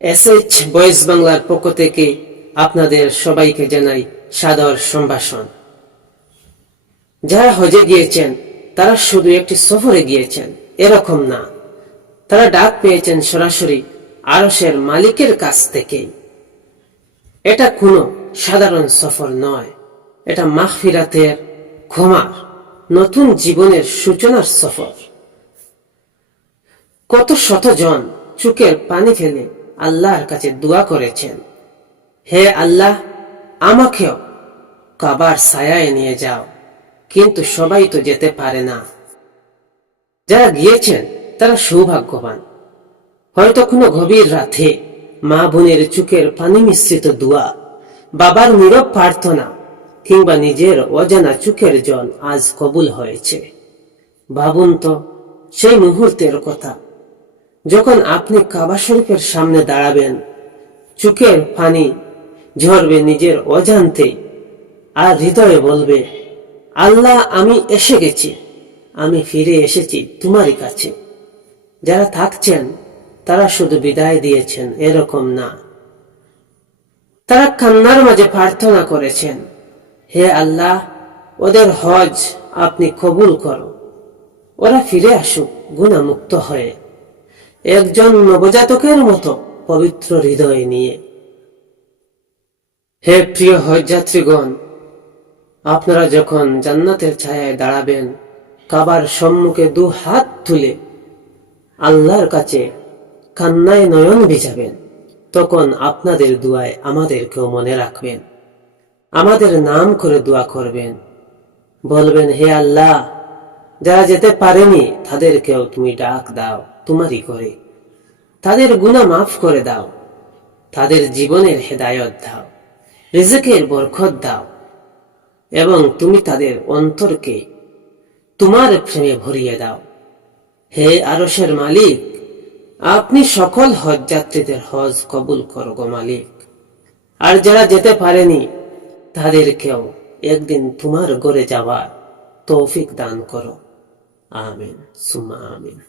SH বয়েস বাংলার পক্ষ থেকে আপনাদের সবাইকে জানাই সাদর সম্ভাষণ। যারা হজে গিয়েছেন, তারা শুধু একটি সফরে গিয়েছেন, এরকম না। তারা ডাক পেয়েছেন সরাসরি আরসের মালিকের কাছ থেকেই এটা কোনো সাধারণ সফর নয়। এটা মাহফিরাতের ক্ষমার নতুন জীবনের সূচনার সফর। কত শতজন চোখের পানি ফেলে আল্লাহর কাছে দোয়া করেছেন। হে আল্লাহ, আমাকেও কাবার ছায়ায় নিয়ে যাও, কিন্তু সবাই তো যেতে পারে না। যারা গিয়েছেন, তারা সৌভাগ্যবান। হয়তো কোনো গভীর রাতে মা বোনের চোখের পানি মিশ্রিত দোয়া, বাবার নীরব প্রার্থনা, কিংবা নিজের অজানা চোখের জল আজ কবুল হয়েছে। ভাবুন তো, সেই মুহূর্তের কথা যখন আপনি কাবা শরীফের সামনে দাঁড়াবেন, চোখের পানি ঝরবে নিজের অজান্তে আর হৃদয়ে বলবে, আল্লাহ, আমি এসে গেছি। আমি ফিরে এসেছি তোমারই কাছে। যারা থাকছেন, তারা শুধু বিদায় দিয়েছেন, এরকম না। তারা কান্নার মাঝে প্রার্থনা করেছেন, হে আল্লাহ, ওদের হজ আপনি কবুল করো। ওরা ফিরে আসুক গুণামুক্ত হয়ে। একজন নবজাতকের মতো পবিত্র হৃদয় নিয়ে। হে প্রিয় হজযাত্রীগণ, আপনারা যখন জান্নাতের ছায়ায় দাঁড়াবেন, কাবার সম্মুখে দু হাত তুলে আল্লাহর কাছে কান্নায় নয়ন ভিজাবেন, তখন আপনাদের দুয়ায় আমাদেরকেও মনে রাখবেন। আমাদের নাম করে দোয়া করবেন। বলবেন, হে আল্লাহ, যারা যেতে পারেনি, তাদেরকেও তুমি ডাক দাও। তোমারই করে। তাদের গুণা মাফ করে দাও। তাদের জীবনের হেদায়ত দাও। রিজেকের বরকত দাও। এবং তুমি তাদের অন্তরকে তোমার প্রেমে ভরিয়ে দাও। হে আরসের মালিক, আপনি সকল হজ যাত্রীদের হজ কবুল করো গো মালিক। আর যারা যেতে পারেনি, তাদেরকেও একদিন তোমার গড়ে যাওয়ার তৌফিক দান করো। আমিন সুমা আমিন।